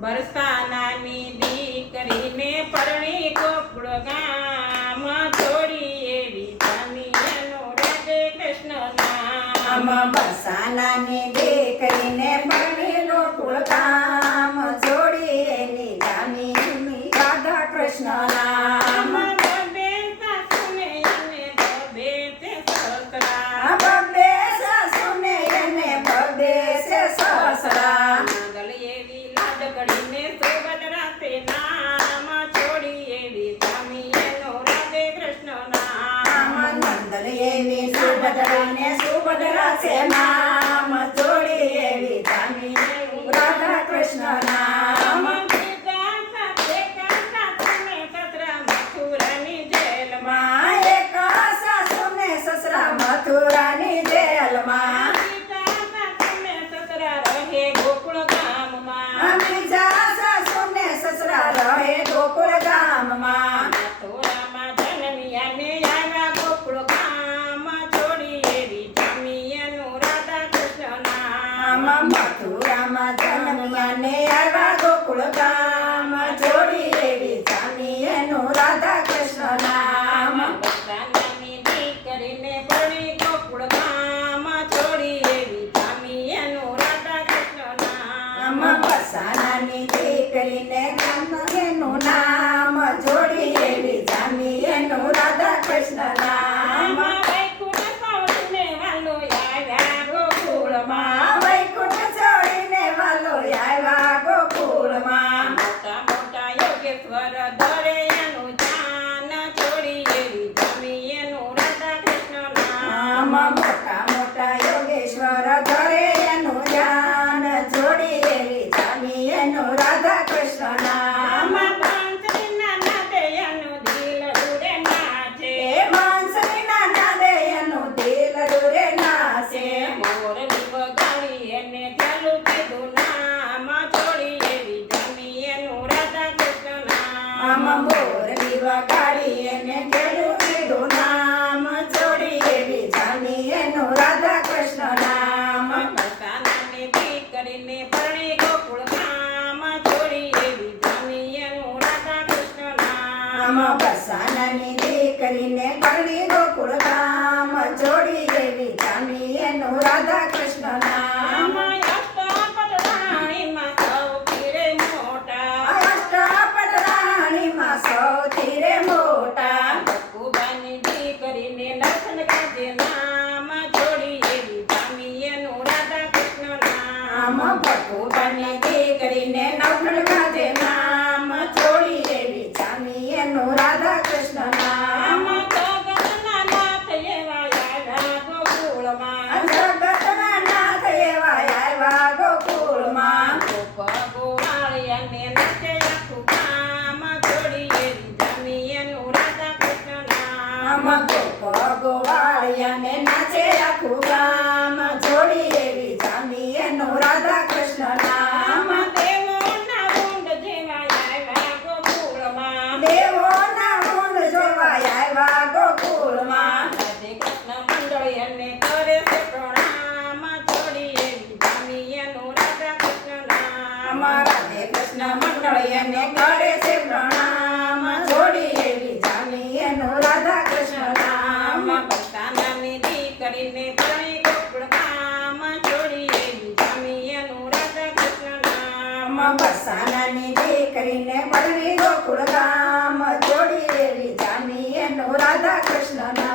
બરસાનાની દીકરીને પરણી ગોકુળ ગામ છોડી એવી જામી એનો રાધે કૃષ્ણ નામ. બરસાનાની દીકરીને પરણી ગોકુળ ગામ છોડી એની જામી રાધા કૃષ્ણ નામ. બબે સાસુને એને બબે તે સસરા. બબે સાસુને એને બબે છે સસરા. નાગલ એવી લાડકડીને સુભદ્રા તે નામ છોડી એવી જામી એનો રાધે કૃષ્ણ નામ. નંદલ એવી સુભદ્રાને સુભદ્રા છે નામ જોડી એવી જામી રાધા કૃષ્ણ નામ. એક સાસુને સસરા મથુરાની જેલમાં. બીજા સાસુને સસરા રહે ગોકુળ ગામમાં. મથુરામાં જન્મ્યાને આવ્યા ગોકુળ ગામ જોડી એવી જામી એનું રાધા કૃષ્ણ નામ. કરીને પરણી ગોકુળ ગામ છોડી એવી જામી એનું રાધા કૃષ્ણ નામ. બરસાનાની દીકરીને એનું નામ જોડી એવી જામી એનું રાધા કૃષ્ણ નામ. વૈકુંઠ છોડીને વાલો આવ્યા ગોકુળમાં. મોટા મોટા યોગેશ્વર ધરે એનું ધ્યાન છોડી એવી જામી એનું રાધા કૃષ્ણ નામ. મોટા મોટા યોગેશ્વર ધરે એનું ધ્યાન જોડી એવી જામી એનું રાધા કૃષ્ણ નામ. બાંસરીના નાદે એનું દિલ ઉડે નાચે. બાંસરીના નાદે એનું દિલ ડુરે નાચે. મોરલી વગાડી એને ચાલુ કીધું નામ છોડી એવી જામી એનું રાધા કૃષ્ણ નામ. મોરલી વગાડી એને ખેલું કીધું નામ જોડી એવી જામી એનું રાધા કૃષ્ણ નામ. બરસાનાની દીકરીને પરણી ગોકુળ ગામ છોડી એવી જામી એનું રાધા કૃષ્ણ નામ. બરસાનાની દીકરીને પરણી ગોકુળ ગામ જોડી એવી જામી એનું રાધા કૃષ્ણ નામ. અષ્ટપટરાણીમાં સૌથી રે મોટા. અષ્ટપટરાણીમાં સૌથી રે મોટા. ભગુબાની દીકરીને નરસન કાજે નામ છોડી એવી જામી એનું રાધા કૃષ્ણ નામ. ભગુબાની દીકરીને નવખંડ ગાજે નામ છોડી એવી જામી એનું રાધા કૃષ્ણ નામ. જગતના નાથ એવા આવ્યા ગોકુળમાં. જગતના નાથ એવા આવ્યા ગોકુળમાં. ગોવાળિયાને નાચે આખું ગામ છોડી એવી જામી એનું રાધા કૃષ્ણ નામ. ગોવાળિયાને નાચે આખું ગામ જોડી એવી જામી એનું રાધા કૃષ્ણ નામ. દેવોના ઊંડ જેવા આવ્યા ગોકુળમાં. દેવોના ઊંડ જોવા આવ્યા ગોકુળમાં. રાધે કૃષ્ણ મંડળી એને કરે છે પ્રણામ છોડી એવી જામી એનું રાધા કૃષ્ણ નામ. રાધે કૃષ્ણ મંડળી એને કરે છે પ્રણામ જોડી એવી જામી એનું રાધા કૃષ્ણ નામ. બરસાનાની દીકરીને પરણી ગોકુળ ગામ છોડી એવી જામી એનું રાધા કૃષ્ણ નામ. બરસાનાની દીકરીને પરણી ગોકુળ ગામ જોડી એવી જામી એનું રાધા કૃષ્ણ નામ.